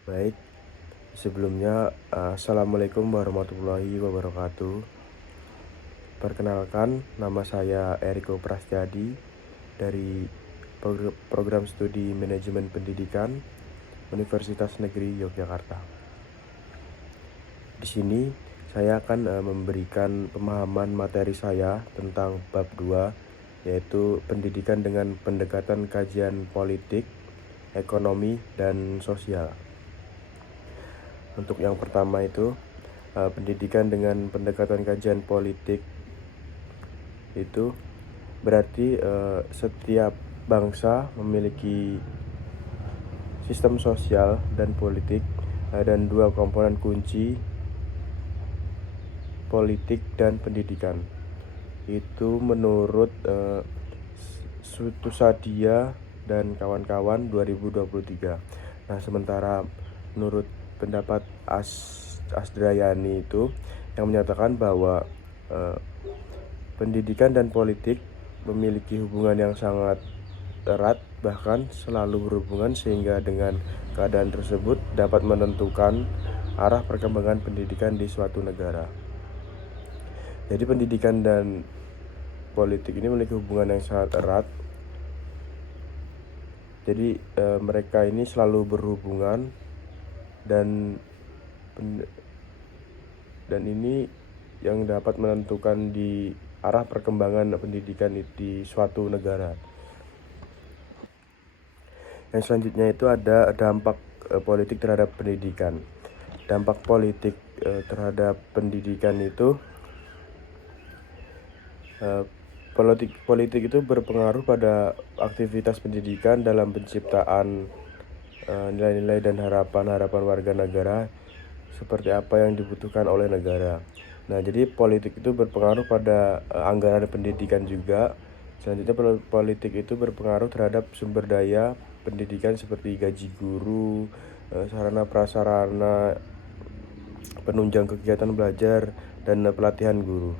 Baik, sebelumnya Assalamualaikum warahmatullahi wabarakatuh. Perkenalkan, nama saya Eriko Prastyadi dari Program Studi Manajemen Pendidikan Universitas Negeri Yogyakarta. Di sini saya akan memberikan pemahaman materi saya tentang bab 2, yaitu pendidikan dengan pendekatan kajian politik, ekonomi, dan sosial. Untuk yang pertama itu pendidikan dengan pendekatan kajian politik itu berarti setiap bangsa memiliki sistem sosial dan politik dan dua komponen kunci, politik dan pendidikan. Itu menurut Sutusadia dan kawan-kawan 2023. Nah, sementara menurut pendapat Asdrayani itu yang menyatakan bahwa pendidikan dan politik memiliki hubungan yang sangat erat, bahkan selalu berhubungan, sehingga dengan keadaan tersebut dapat menentukan arah perkembangan pendidikan di suatu negara. Jadi pendidikan dan politik ini memiliki hubungan yang sangat erat. Jadi mereka ini selalu berhubungan dan ini yang dapat menentukan di arah perkembangan pendidikan di suatu negara. Yang selanjutnya itu ada dampak politik terhadap pendidikan. Dampak politik terhadap pendidikan itu politik itu berpengaruh pada aktivitas pendidikan dalam penciptaan nilai-nilai dan harapan-harapan warga negara seperti apa yang dibutuhkan oleh negara. Nah, jadi politik itu berpengaruh pada anggaran pendidikan juga. Selanjutnya politik itu berpengaruh terhadap sumber daya pendidikan seperti gaji guru, sarana prasarana, penunjang kegiatan belajar, dan pelatihan guru.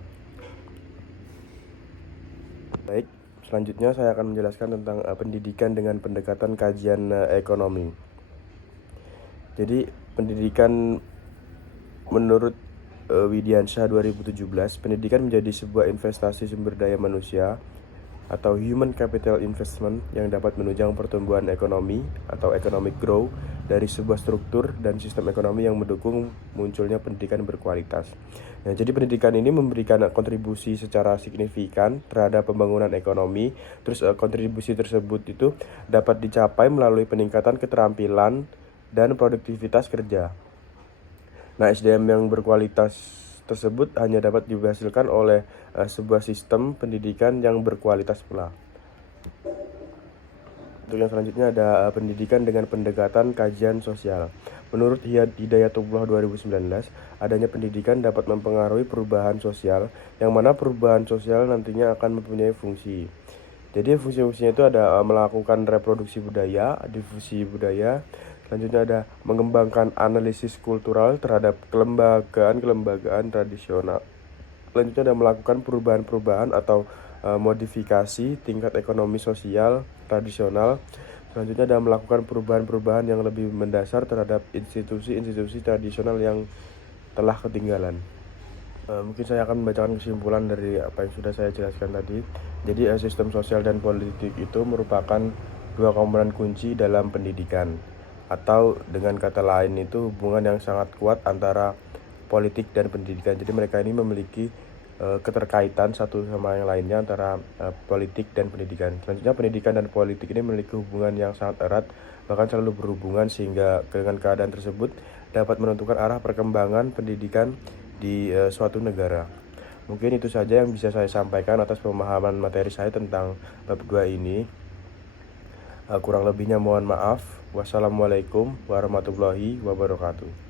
Baik, selanjutnya saya akan menjelaskan tentang pendidikan dengan pendekatan kajian ekonomi. Jadi, pendidikan menurut Widiansyah 2017, pendidikan menjadi sebuah investasi sumber daya manusia atau human capital investment yang dapat menunjang pertumbuhan ekonomi atau economic growth dari sebuah struktur dan sistem ekonomi yang mendukung munculnya pendidikan berkualitas. Nah, jadi pendidikan ini memberikan kontribusi secara signifikan terhadap pembangunan ekonomi. Terus kontribusi tersebut itu dapat dicapai melalui peningkatan keterampilan dan produktivitas kerja. Nah, SDM yang berkualitas tersebut hanya dapat dihasilkan oleh sebuah sistem pendidikan yang berkualitas pula. Untuk yang selanjutnya ada pendidikan dengan pendekatan kajian sosial. Menurut Hidayatullah 2019, adanya pendidikan dapat mempengaruhi perubahan sosial, yang mana perubahan sosial nantinya akan mempunyai fungsi. Jadi fungsi-fungsinya itu ada melakukan reproduksi budaya, difusi budaya. Selanjutnya ada mengembangkan analisis kultural terhadap kelembagaan tradisional. Selanjutnya ada melakukan perubahan-perubahan atau modifikasi tingkat ekonomi sosial tradisional. Selanjutnya ada melakukan perubahan-perubahan yang lebih mendasar terhadap institusi-institusi tradisional yang telah ketinggalan. Mungkin saya akan membacakan kesimpulan dari apa yang sudah saya jelaskan tadi. Jadi sistem sosial dan politik itu merupakan dua komponen kunci dalam pendidikan, atau dengan kata lain itu hubungan yang sangat kuat antara politik dan pendidikan. Jadi mereka ini memiliki keterkaitan satu sama yang lainnya antara politik dan pendidikan. Selanjutnya pendidikan dan politik ini memiliki hubungan yang sangat erat, bahkan selalu berhubungan, sehingga dengan keadaan tersebut dapat menentukan arah perkembangan pendidikan di suatu negara. Mungkin itu saja yang bisa saya sampaikan atas pemahaman materi saya tentang bab 2 ini. Kurang lebihnya mohon maaf. Wassalamualaikum warahmatullahi wabarakatuh.